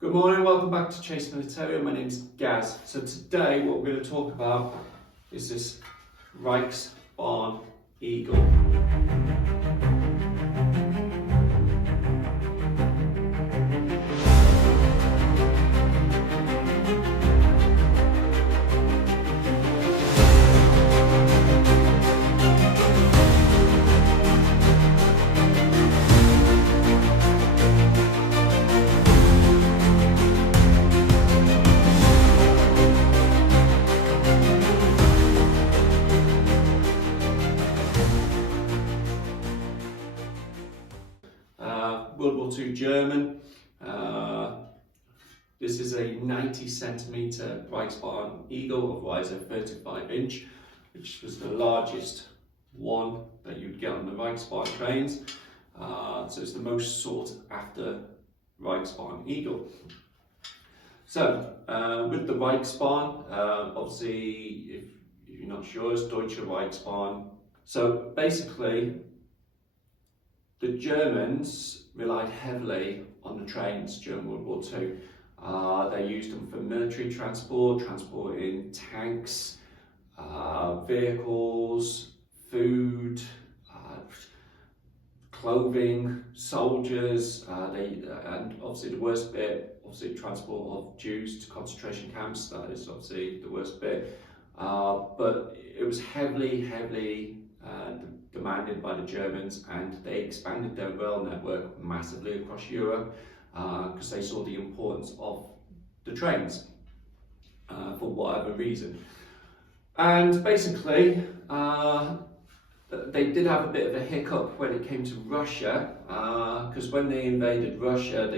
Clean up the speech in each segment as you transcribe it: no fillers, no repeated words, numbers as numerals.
Good morning, welcome back to Chase Militaria. My name's Gaz. So today what we're going to talk about is this Reichsbahn Eagle. World War II German. This is a 90cm Reichsbahn Eagle, otherwise a 35-inch, which was the largest one that you'd get on the Reichsbahn trains. So it's the most sought after Reichsbahn Eagle. So with the Reichsbahn, obviously if you're not sure, it's Deutsche Reichsbahn. So basically the Germans relied heavily on the trains during World War II. They used them for military transport, transporting tanks, vehicles, food, clothing, soldiers, and obviously the worst bit, obviously transport of Jews to concentration camps. That is obviously the worst bit. But it was heavily demanded by the Germans, and they expanded their rail network massively across Europe because they saw the importance of the trains for whatever reason. And basically they did have a bit of a hiccup when it came to Russia, because when they invaded Russia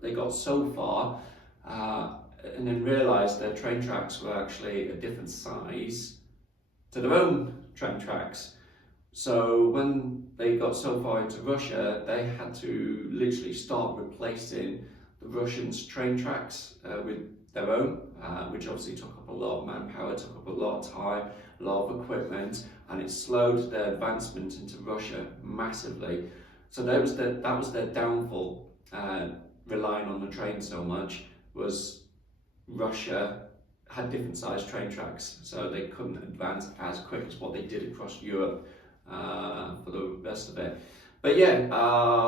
they got so far and then realised their train tracks were actually a different size to their own train tracks. So when they got so far into Russia, they had to literally start replacing the Russians' train tracks with their own, which obviously took up a lot of manpower, took up a lot of time, a lot of equipment, and it slowed their advancement into Russia massively. So that was their downfall, relying on the train so much, was Russia had different sized train tracks, so they couldn't advance as quick as what they did across Europe for the rest of it. But yeah,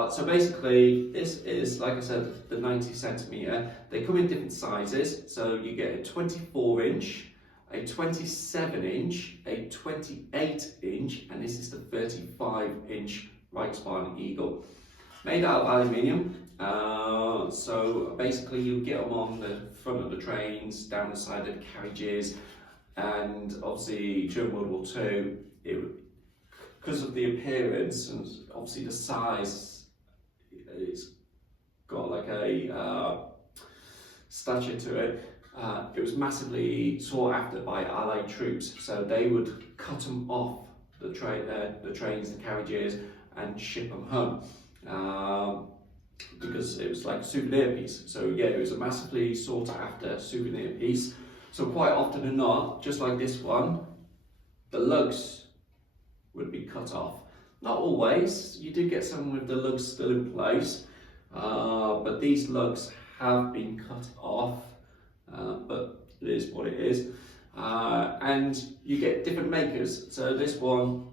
so basically this is, like I said, the 90cm. They come in different sizes, so you get a 24-inch, a 27-inch, a 28-inch, and this is the 35-inch Reichsbahn Eagle. Made out of aluminium. So basically you get them on the front of the trains, down the side of the carriages, and obviously during World War II, because of the appearance and obviously the size, it's got like a stature to it. It was massively sought after by Allied troops, so they would cut them off the trains, the carriages, and ship them home. Because it was like a souvenir piece. So yeah, it was a massively sought after souvenir piece. So quite often than not, just like this one, the lugs would be cut off. Not always, you do get some with the lugs still in place, but these lugs have been cut off, but it is what it is. And you get different makers. So this one,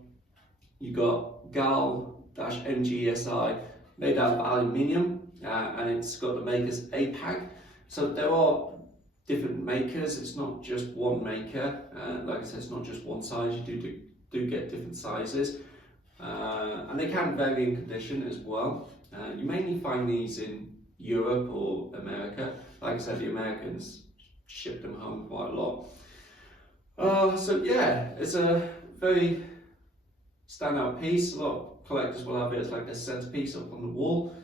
you got Gal-NGSI, made out of aluminium, and it's got the makers APAC. So there are different makers, it's not just one maker. Like I said, it's not just one size, you do get different sizes. And they can vary in condition as well. You mainly find these in Europe or America. Like I said, the Americans ship them home quite a lot. So yeah, it's a very standout piece. A lot of collectors will have it as like a centerpiece up on the wall.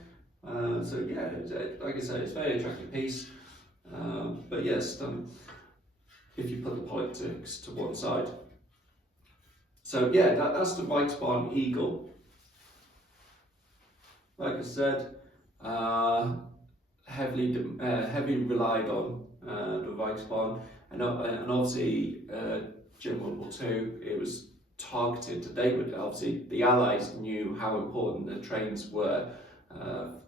So yeah, like I said, it's a very attractive piece. But yes, stunning if you put the politics to one side. So yeah, that's the Reichsbahn Eagle. Like I said, heavily relied on the Reichsbahn, and obviously during World War II, it was targeted. They would obviously, the Allies knew how important the trains were,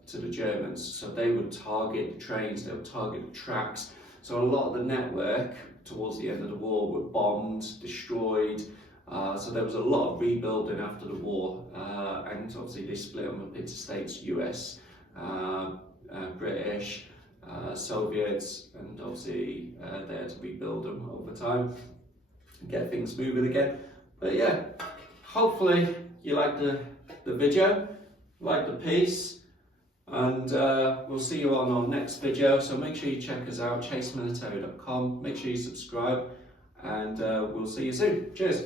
to the Germans. So they would target the trains, they would target the tracks. So a lot of the network towards the end of the war were bombed, destroyed. So there was a lot of rebuilding after the war, and obviously they split them up into states, US, British, Soviets, and obviously they had to rebuild them over time and get things moving again. But yeah, hopefully you like the video, like the piece, and we'll see you on our next video. So make sure you check us out, chasemilitaria.com, make sure you subscribe, and we'll see you soon. Cheers.